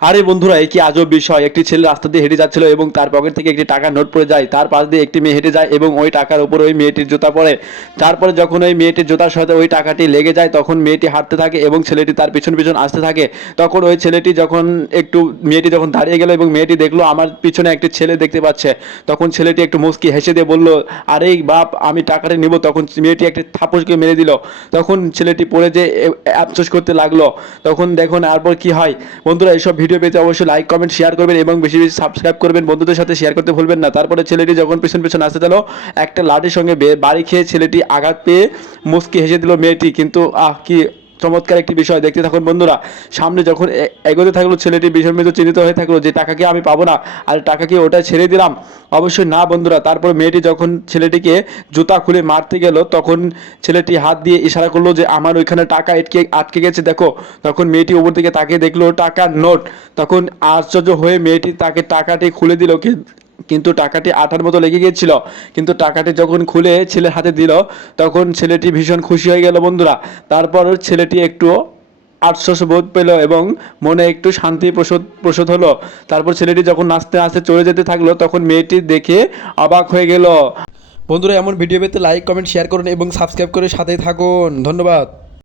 আরে বন্ধুরা, এই কি আজব বিষয়! একটি ছেলে রাস্তা দিয়ে হেঁটে যাচ্ছিল এবং তার পকেট থেকে একটি টাকার নোট পড়ে যায়। তার পাশ দিয়ে একটি মেয়ে হেঁটে যায় এবং ওই টাকার উপর ওই মেয়েটির জুতা পড়ে। তারপরে যখন ওই মেয়েটির জুতার সাথে ওই টাকাটি লেগে যায়, তখন মেয়েটি হাঁটতে থাকে এবং ছেলেটি তার পিছন পিছন আসতে থাকে। তখন ওই ছেলেটি যখন একটু মেয়েটি যখন দাঁড়িয়ে গেল এবং মেয়েটি দেখলো আমার পিছনে একটি ছেলে দেখতে পাচ্ছে, তখন ছেলেটি একটু মুচকি হেসে দিয়ে বলল, আরে বাপ, আমি টাকাটা নিব। তখন মেয়েটি একটি থাপড়কে মেরে দিল। তখন ছেলেটি পড়ে যে আফসোস করতে লাগলো। তখন দেখুন তারপর কি হয়। বন্ধুরা, এইসব ভিডিও পেতে অবশ্যই লাইক কমেন্ট শেয়ার করবেন এবং বেশি বেশি সাবস্ক্রাইব করবেন, বন্ধুদের সাথে শেয়ার করতে ভুলবেন না। তারপরে ছেলেটি যখন পেছন পেছন আসতে গেল, একটা লাঠির সঙ্গে বাড়ি খেয়ে ছেলেটি আঘাত পেয়ে মুচকি হেসে দিল মেয়েটি। কিন্তু কি চমৎকার একটি বিষয়! দেখতে থাকুন বন্ধুরা। সামনে যখন এগোতে থাকলো, ছেলেটি ভীষণ ভীষণ চিন্তিত হয়ে থাকলো যে টাকা কি আমি পাবো না, আর টাকা কি ওটা ছেড়ে দিলাম? অবশ্যই না বন্ধুরা। তারপর মেয়েটি যখন ছেলেটিকে জুতা খুলে মারতে গেল, তখন ছেলেটি হাত দিয়ে ইশারা করলো যে আমার ওইখানে টাকা আটকে আটকে গেছে, দেখো। তখন মেয়েটি উপর দিকে তাকিয়ে দেখলো টাকার নোট। তখন আশ্চর্য হয়ে মেয়েটি তাকে টাকাটি খুলে দিল, কিন্তু টাকাটি আঠার মতো লেগে গিয়েছিল। কিন্তু টাকাটি যখন খুলে ছেলের হাতে দিল, তখন ছেলেটি ভীষণ খুশি হয়ে গেল বন্ধুরা। তারপর ছেলেটি একটু আশ্বাস বোধ পেল এবং মনে একটু শান্তি প্রসদ প্রসদ হলো। তারপর ছেলেটি যখন নাচতে নাচতে চলে যেতে থাকলো, তখন মেয়েটি দেখে অবাক হয়ে গেল। বন্ধুরা, এমন ভিডিও পেতে লাইক কমেন্ট শেয়ার করুন এবং সাবস্ক্রাইব করে সাথেই থাকুন। ধন্যবাদ।